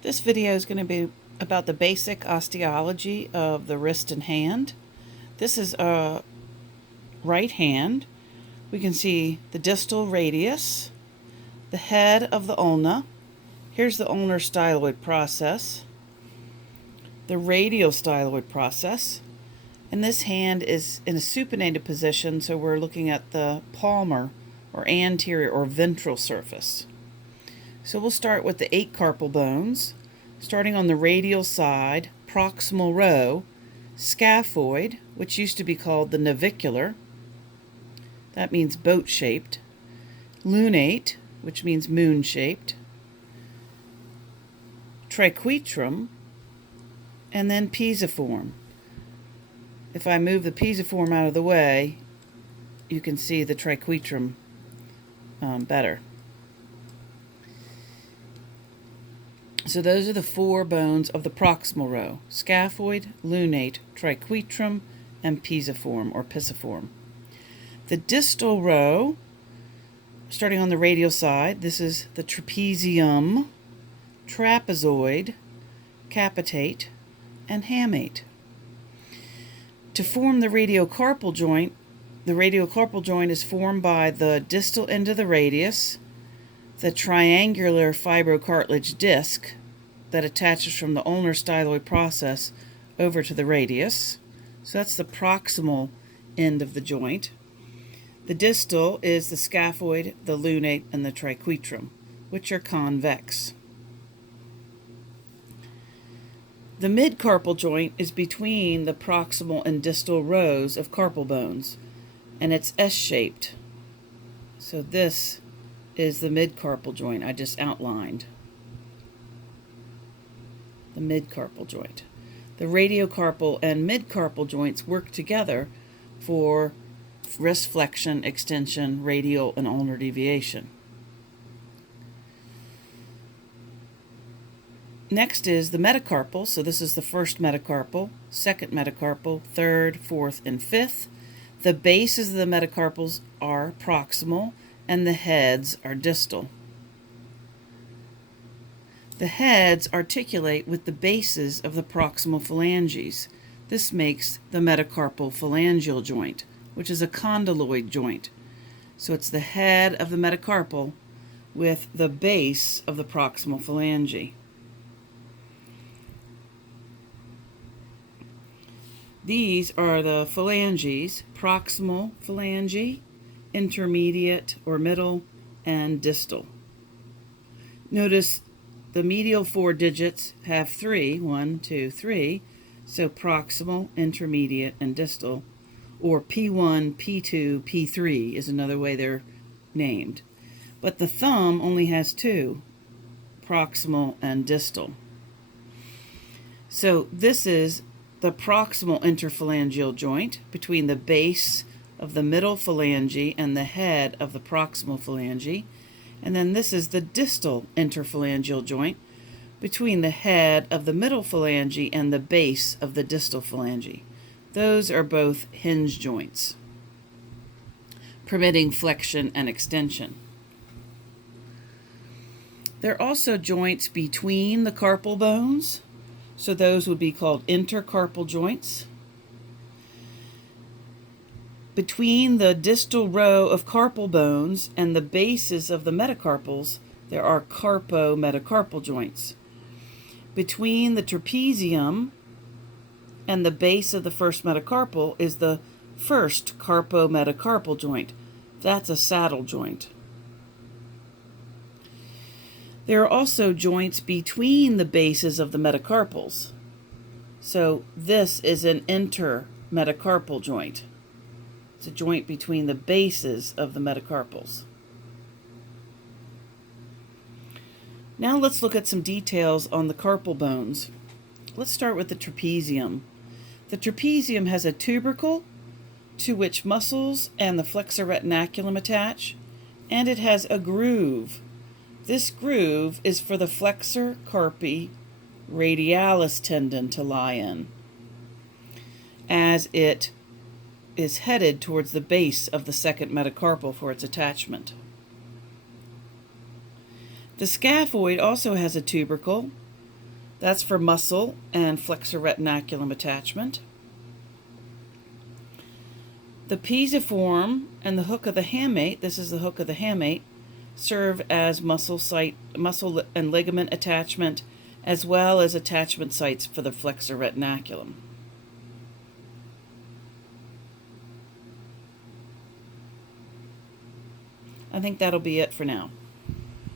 This video is going to be about the basic osteology of the wrist and hand. This is a right hand. We can see the distal radius, the head of the ulna. Here's the ulnar styloid process, the radial styloid process, and this hand is in a supinated position, so we're looking at the palmar or anterior or ventral surface. So we'll start with the 8 carpal bones, starting on the radial side, proximal row, scaphoid, which used to be called the navicular, that means boat-shaped, lunate, which means moon-shaped, triquetrum, and then pisiform. If I move the pisiform out of the way, you can see the triquetrum better. So those are the 4 bones of the proximal row: scaphoid, lunate, triquetrum, and pisiform or pisiform. The distal row, starting on the radial side, this is the trapezium, trapezoid, capitate, and hamate. To form the radiocarpal joint is formed by the distal end of the radius, the triangular fibrocartilage disc that attaches from the ulnar styloid process over to the radius. So that's the proximal end of the joint. The distal is the scaphoid, the lunate, and the triquetrum, which are convex. The midcarpal joint is between the proximal and distal rows of carpal bones, and it's S-shaped. So this is the midcarpal joint I just outlined. The midcarpal joint. The radiocarpal and midcarpal joints work together for wrist flexion, extension, radial, and ulnar deviation. Next is the metacarpal. So this is the first metacarpal, second metacarpal, third, fourth, and fifth. The bases of the metacarpals are proximal, and the heads are distal. The heads articulate with the bases of the proximal phalanges. This makes the metacarpal phalangeal joint, which is a condyloid joint. So it's the head of the metacarpal with the base of the proximal phalange. These are the phalanges: proximal phalange, intermediate or middle, and distal. Notice the medial 4 digits have 3, 1, 2, 3, so proximal, intermediate, and distal, or P1, P2, P3 is another way they're named. But the thumb only has 2, proximal and distal. So this is the proximal interphalangeal joint between the base of the middle phalange and the head of the proximal phalange. And then this is the distal interphalangeal joint between the head of the middle phalange and the base of the distal phalange. Those are both hinge joints, permitting flexion and extension. There are also joints between the carpal bones, so those would be called intercarpal joints. Between the distal row of carpal bones and the bases of the metacarpals, there are carpo-metacarpal joints. Between the trapezium and the base of the first metacarpal is the first carpo-metacarpal joint. That's a saddle joint. There are also joints between the bases of the metacarpals. So this is an intermetacarpal joint. It's a joint between the bases of the metacarpals. Now let's look at some details on the carpal bones. Let's start with the trapezium. The trapezium has a tubercle to which muscles and the flexor retinaculum attach, and it has a groove. This groove is for the flexor carpi radialis tendon to lie in, as it is headed towards the base of the second metacarpal for its attachment. The scaphoid also has a tubercle That's for muscle and flexor retinaculum attachment. The pisiform and the hook of the hamate, this is the hook of the hamate, serve as muscle and ligament attachment, as well as attachment sites for the flexor retinaculum. I think that'll be it for now.